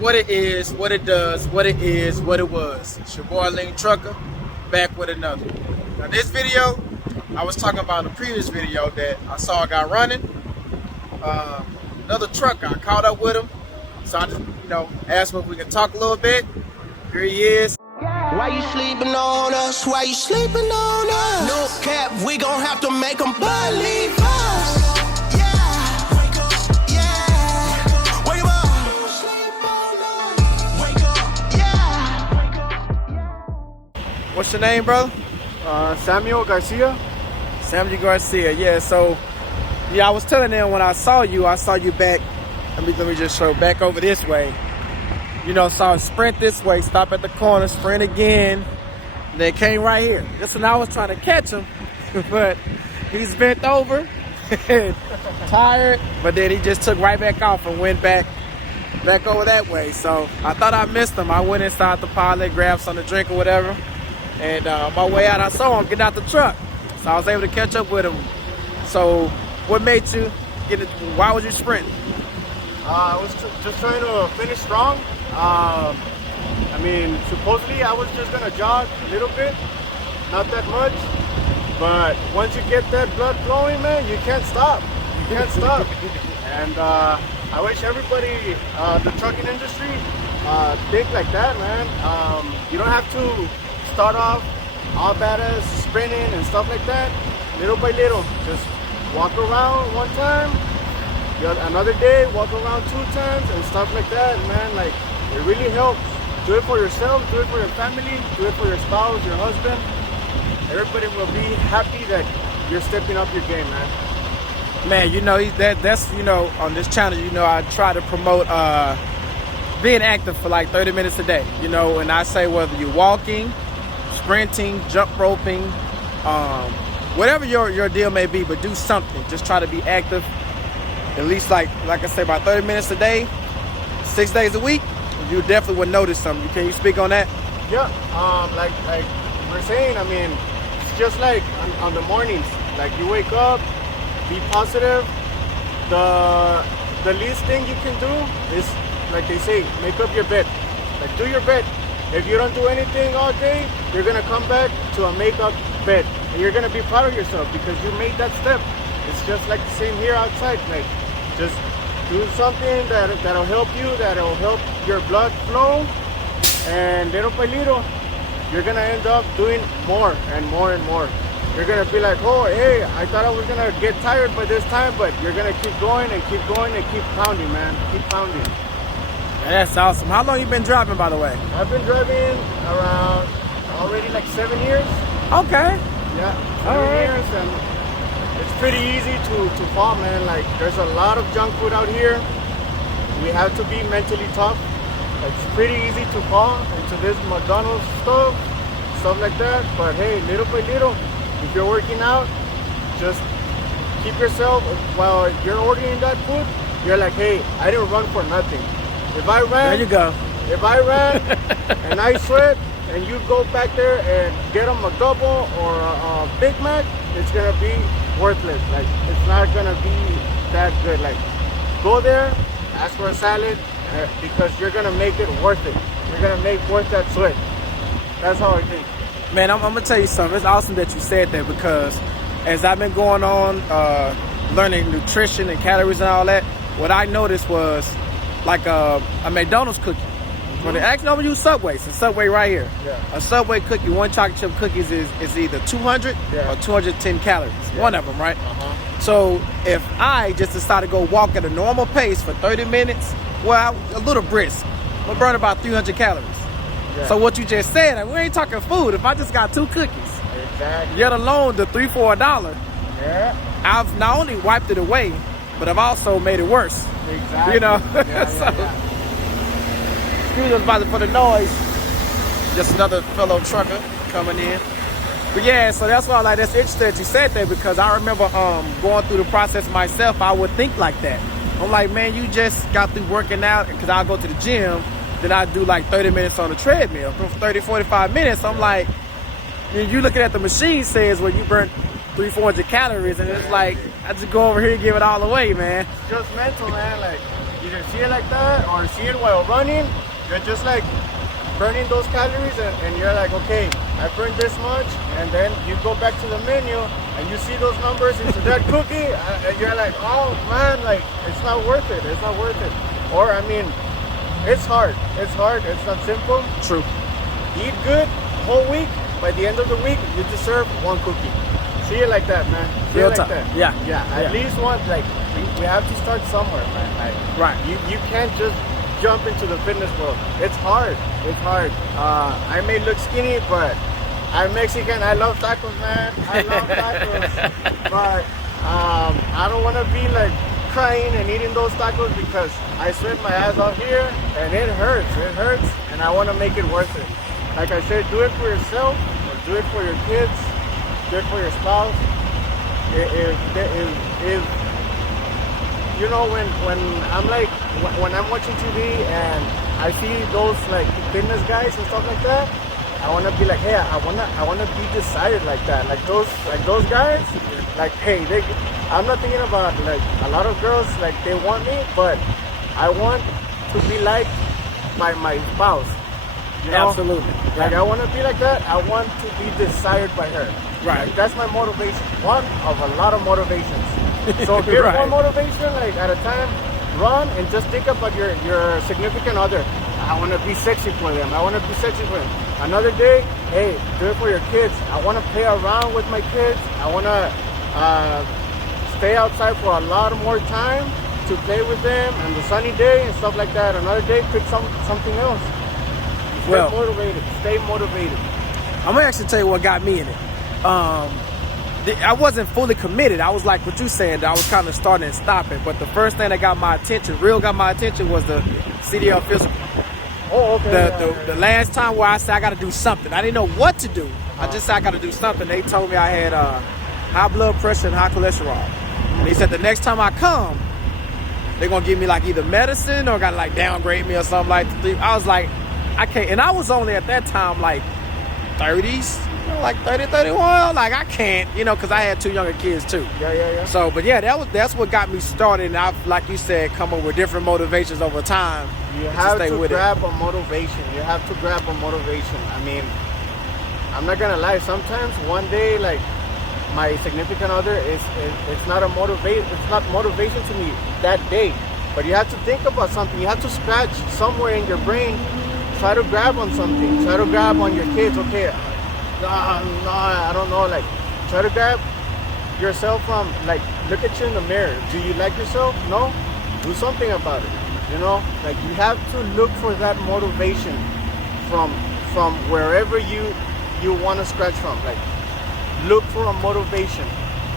what it is, what it does, what it is, what it was. It's your boy Lean Trucker, back with another. Now this video, I was talking about in the previous video that I saw a guy running. Another truck guy caught up with him. So I just, asked him if we can talk a little bit. Here he is. Why you sleeping on us? Why you sleeping on us? No cap, we gon' have to make them believe us. Yeah, wake up, yeah, wake up, sleep on us. Wake up, yeah. What's your name, brother? Samuel Garcia. Samuel Garcia. Yeah. So, I was telling them when I saw you back. Let me just show back over this way. Saw him sprint this way, stop at the corner, sprint again, and then came right here. Just when I was trying to catch him, but he's bent over, tired, but then he just took right back off and went back over that way. So I thought I missed him. I went inside the pilot, grabbed something to drink or whatever, and on my way out, I saw him get out the truck. So I was able to catch up with him. So what made you get it? Why was you sprinting? I was just trying to finish strong. Supposedly I was just gonna jog a little bit, not that much, but once you get that blood flowing, man, you can't stop. You can't stop. And I wish everybody, the trucking industry, think like that, man. You don't have to start off all badass sprinting and stuff like that. Little by little, just walk around one time. Another day, walk around 2 times and stuff like that, man. Like, it really helps. Do it for yourself, do it for your family, do it for your spouse, your husband. Everybody will be happy that you're stepping up your game, man. Man, that's on this channel, I try to promote being active for like 30 minutes a day. And I say whether you're walking, sprinting, jump roping, whatever your deal may be, but do something. Just try to be active. At least like I say, about 30 minutes a day, 6 days a week, you definitely would notice something. Can you speak on that? Yeah, like we're saying, it's just like on the mornings, like you wake up, be positive. The least thing you can do is, like they say, make up your bed. Like, do your bed. If you don't do anything all day, you're gonna come back to a make-up bed, and you're gonna be proud of yourself because you made that step. It's just like the same here outside. Like, just do something that'll help you, that'll help your blood flow, and little by little, you're gonna end up doing more and more and more. You're gonna be like, oh, hey, I thought I was gonna get tired by this time, but you're gonna keep going and keep going and keep pounding, man. Keep pounding. That's awesome. How long you been driving, by the way? I've been driving around already like 7 years. Okay. Yeah, 7 years, and it's pretty easy to fall, man. Like, there's a lot of junk food out here. We have to be mentally tough. It's pretty easy to fall into this McDonald's stuff like that. But hey, little by little, if you're working out, just keep yourself, while you're ordering that food, you're like, hey, I didn't run for nothing. If I ran, there you go. If I ran and I sweat, and you go back there and get them a double or a Big Mac, it's gonna be worthless. Like, it's not gonna be that good. Like, go there, ask for a salad, because you're gonna make it worth it. You're gonna make worth that sweat. That's how I think. Man, I'm gonna tell you something. It's awesome that you said that, because as I've been going on learning nutrition and calories and all that, what I noticed was like a McDonald's cookie. When they actually don't use Subway, it's a Subway right here. Yeah. A Subway cookie, one chocolate chip cookies is either 200 or 210 calories. Yeah. One of them, right? So if I just decide to go walk at a normal pace for 30 minutes, well, a little brisk, we'll burn about 300 calories. Yeah. So what you just said, we ain't talking food. If I just got 2 cookies, exactly, yet alone the $3 for $1, yeah, I've not only wiped it away, but I've also made it worse. Exactly. So, excuse us for the noise. Just another fellow trucker coming in. But yeah, so that's why that's interesting that you said that, because I remember going through the process myself. I would think like that. I'm like, man, you just got through working out, because I'll go to the gym, then I do like 30 minutes on the treadmill. From 30, 45 minutes, I'm like, you looking at the machine says, well, you burnt 300-400 calories, and it's like, I just go over here and give it all away, man. Just mental, man. Like, either see it like that or see it while running. You're just like burning those calories, and you're like, okay, I burned this much, and then you go back to the menu and you see those numbers into that cookie, and you're like, oh man, like it's not worth it. It's not worth it. Or I mean, it's hard. It's hard. It's not simple. True. Eat good whole week. By the end of the week, you deserve one cookie. See it like that, man. See Real it like time. that. Yeah. At least one. Like we have to start somewhere, man. Like, Right. You can't just jump into the fitness world. It's hard. It's hard. I may look skinny, but I'm Mexican. I love tacos, man. I love tacos. But I don't want to be like crying and eating those tacos because I sweat my ass off here and it hurts. It hurts, and I want to make it worth it. Like I said, do it for yourself, or do it for your kids, do it for your spouse. If you know, when I'm like, when I'm watching TV and I see those like fitness guys and stuff like that, I want to be like, hey, I wanna be decided like that. Like those guys, like, hey, I'm not thinking about like a lot of girls, like they want me, but I want to be liked by my spouse. You know? Absolutely. Like I want to be like that. I want to be desired by her. Right. Like, that's my motivation. One of a lot of motivations. So get Right. one motivation like at a time. Run and just think about your significant other. I want to be sexy for them. I want to be sexy for them. Another day, hey, do it for your kids. I want to play around with my kids. I want to stay outside for a lot more time to play with them on the sunny day and stuff like that. Another day, pick something else. Stay Well, motivated. Stay motivated. I'm gonna actually tell you what got me in it. I wasn't fully committed. I was like what you saying. I was kind of starting and stopping. But the first thing that got my attention, was the CDL physical. Oh, okay. The last time where I said I got to do something. I didn't know what to do. I just said I got to do something. They told me I had high blood pressure and high cholesterol. And they said the next time I come, they're gonna give me like either medicine or gotta like downgrade me or something like that. I was like, I can't. And I was only at that time like 30s, like 30, 31. Like I can't, because I had two younger kids too. Yeah. So, but yeah, that's what got me started. And I, like you said, come up with different motivations over time. You have stay to with grab a motivation. You have to grab a motivation. I mean, I'm not gonna lie. Sometimes one day, like my significant other it's not It's not motivation to me that day. But you have to think about something. You have to scratch somewhere in your brain. Try to grab on something. Try to grab on your kids. Okay, no, I don't know. Like, try to grab yourself from, like, look at you in the mirror. Do you like yourself? No? Do something about it. Like you have to look for that motivation from wherever you want to scratch from. Like, look for a motivation.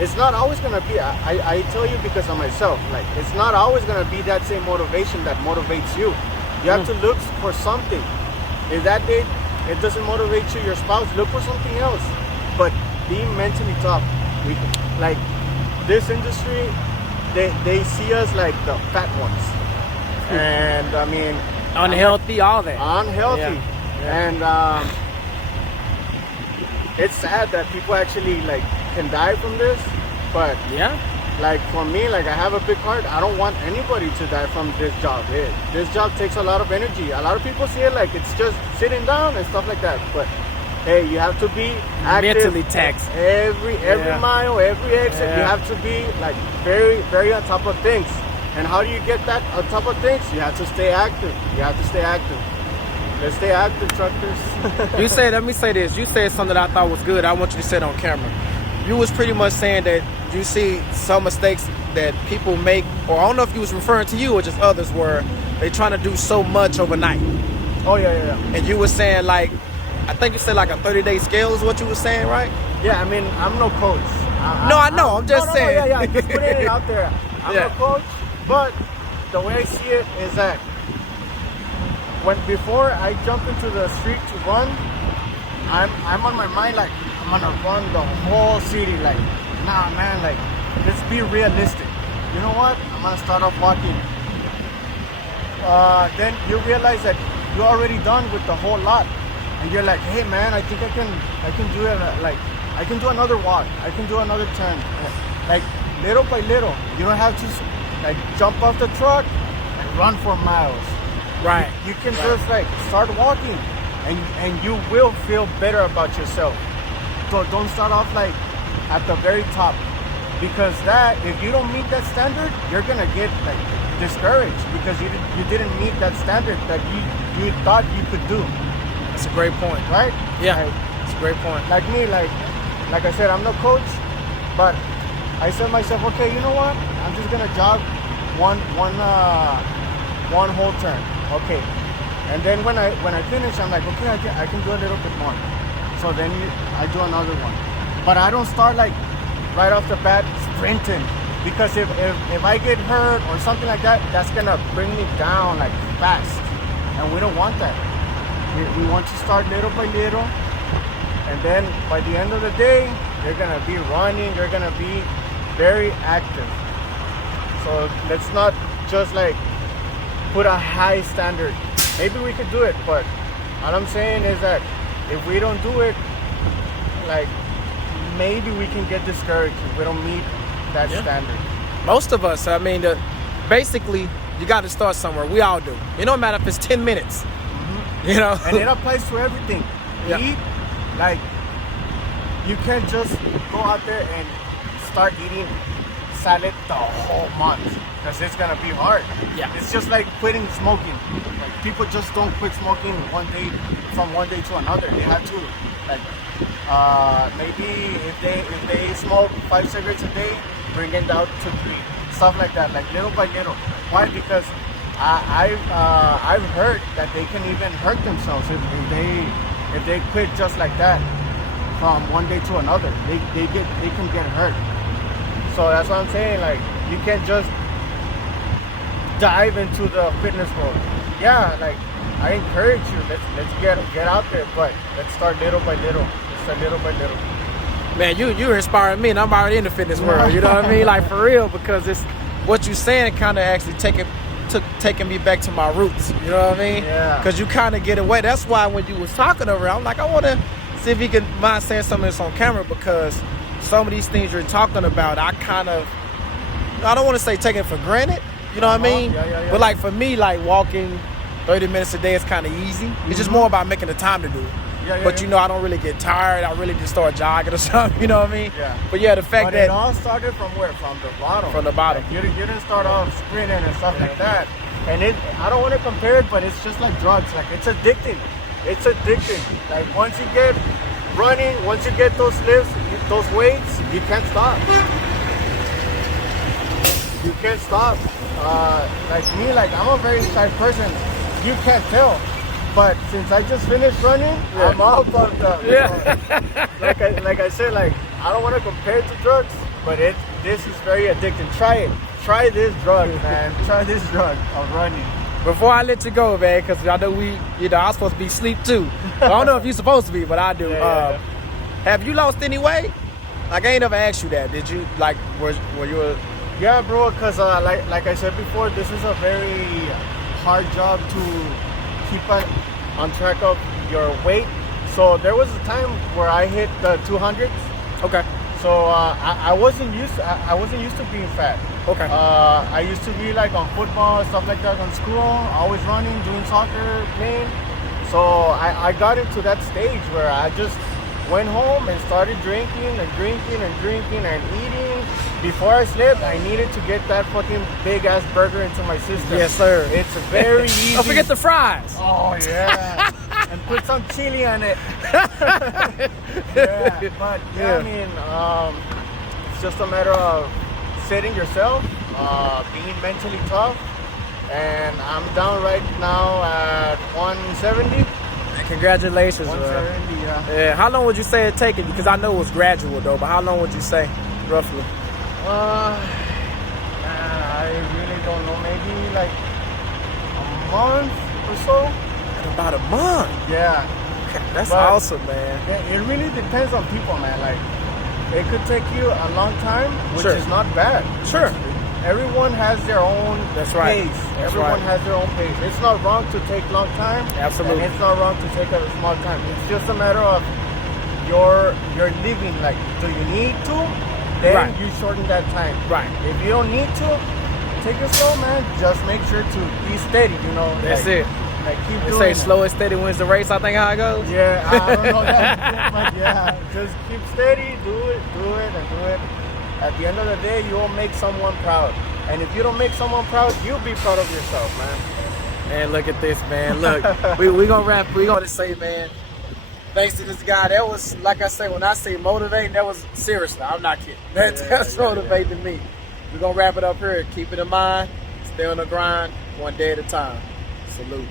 It's not always gonna be. I tell you because of myself. Like, it's not always gonna be that same motivation that motivates you. You have to look for something. If that day it doesn't motivate you, your spouse, look for something else. But be mentally tough. Like this industry, they see us like the fat ones, and I mean Unhealthy, all that. unhealthy, Yeah. and it's sad that people actually like can die from this. But Yeah. like for me, like I have a big heart. I don't want anybody to die from this job. This job takes a lot of energy. A lot of people see it like it's just sitting down and stuff like that. But hey, you have to be active. Mentally taxed. Every Yeah. mile, every exit, you Yeah. have to be like very, very on top of things. And how do you get that on top of things? You have to stay active. You have to stay active. Let's stay active, truckers. You said, let me say this. You said something that I thought was good. I want you to say it on camera. You was pretty much saying that you see some mistakes that people make, or I don't know if you was referring to you or just others, where they trying to do so much overnight. Oh yeah. And you were saying like, I think you said like a 30-day scale is what you were saying, right? Yeah, I mean, I'm no coach. No, I know. I'm just saying. Yeah, just putting it out there. I'm Yeah. no coach, but the way I see it is that before I jump into the street to run, I'm on my mind like I'm gonna run the whole city. Like, nah, man. Like, let's be realistic. You know what? I'm gonna start off walking. Then you realize that you're already done with the whole lot, and you're like, hey, man, I think I can do it. Like, I can do another walk. I can do another turn. Like, little by little. You don't have to like jump off the truck and run for miles. Right. You can just like start walking, and you will feel better about yourself. So don't start off like at the very top, because that, if you don't meet that standard, you're gonna get like discouraged because you didn't meet that standard that you thought you could do. That's a great point. Right? Yeah, Like, it's a great point. like me, like I said, I'm no coach, but I said to myself, okay, you know what? I'm just gonna jog one whole turn. Okay. And then when I finish, I'm like, okay, I can do a little bit more. So then I do another one. But I don't start like right off the bat sprinting, because if I get hurt or something like that, that's gonna bring me down like fast, and we don't want that. We want to start little by little, and then by the end of the day, you're gonna be running. You're gonna be very active. So let's not just like put a high standard. Maybe we could do it, but all I'm saying is that if we don't do it, like, maybe we can get discouraged if we don't meet that standard. Most of us, I mean, basically, you got to start somewhere. We all do. It don't matter if it's 10 minutes. You know? And it applies to everything. Yeah. Eat, like, you can't just go out there and start eating salad the whole month, because it's gonna be hard. Yeah. It's just like quitting smoking. Like, people just don't quit smoking from one day to another. They have to, like, maybe if they smoke 5 cigarettes a day, bring it down to 3. Stuff like that, like little by little. Why? Because I've heard that they can even hurt themselves if they quit just like that from one day to another. They can get hurt. So that's what I'm saying. Like, you can't just dive into the fitness world. Yeah, like, I encourage you. Let's get out there, but let's start little by little. Let's start little by little. Man, you're inspiring me, and I'm already in the fitness world. You know what I mean? Like, for real, because it's what you're saying kind of actually taking me back to my roots. You know what I mean? Yeah. Because you kind of get away. That's why when you was talking over, I'm like, I want to see if you can mind saying some of this on camera, because some of these things you're talking about, I don't want to say taking it for granted. You know what I mean? Yeah. But like for me, like walking 30 minutes a day is kind of easy. It's just more about making the time to do it. But you know, I don't really get tired. I really just start jogging or something. You know what I mean? Yeah. But yeah, the fact that it all started from where? From the bottom. From the bottom. Like, you didn't start off sprinting and stuff like that. And I don't want to compare it, but it's just like drugs. Like, it's addicting. It's addicting. Like, once you get running, once you get those lifts, those weights, you can't stop. You can't stop. Like me, like, I'm a very shy person. You can't tell. But since I just finished running, I'm all pumped up. Yeah. Like I said, like, I don't want to compare it to drugs, but this is very addicting. Try it. Try this drug, man. Try this drug of running. Before I let you go, man, because I know I'm supposed to be asleep too. I don't know if you're supposed to be, but I do. Yeah. Have you lost any weight? Like, I ain't never asked you that. Did you? Like, were you? Yeah, bro. Cause like I said before, this is a very hard job to keep on track of your weight. So there was a time where I hit the 200s. Okay. So I wasn't used to being fat. Okay. I used to be like on football, stuff like that, on school, always running, doing soccer, playing. So I got into that stage where I just went home and started drinking and eating. Before I slept, I needed to get that fucking big ass burger into my system. Yes, sir. It's very easy. Don't forget the fries. Oh yeah. And put some chili on it. Yeah, but I mean, it's just a matter of setting yourself, being mentally tough, and I'm down right now at 170. Congratulations, 170, Yeah. How long would you say it taken? Because I know it was gradual though, but how long would you say, roughly? I really don't know. Maybe like a month or so. About a month. Yeah. That's But awesome, man. It really depends on people, man. Like, it could take you a long time, which Sure. is not bad. Sure. Everyone has their own That's right. pace. That's Everyone right. has their own pace. It's not wrong to take long time. Absolutely. And it's not wrong to take a small time. It's just a matter of your living. Like, do you need to? Then Right. you shorten that time. Right. If you don't need to, take it slow, man. Just make sure to be steady, you know. That's like, it. Like keep They doing say it. slow and steady wins the race. I think how it goes. Yeah, I don't know that, but yeah, just keep steady, do it, and do it. At the end of the day, you will make someone proud. And if you don't make someone proud, you'll be proud of yourself, man. Man, look at this, man. Look, we gonna wrap. We gonna say, man, thanks to this guy. That was, like I say, when I say motivating, that was seriously. I'm not kidding. That's motivating me. We're gonna wrap it up here. Keep it in mind. Stay on the grind, one day at a time. Salute.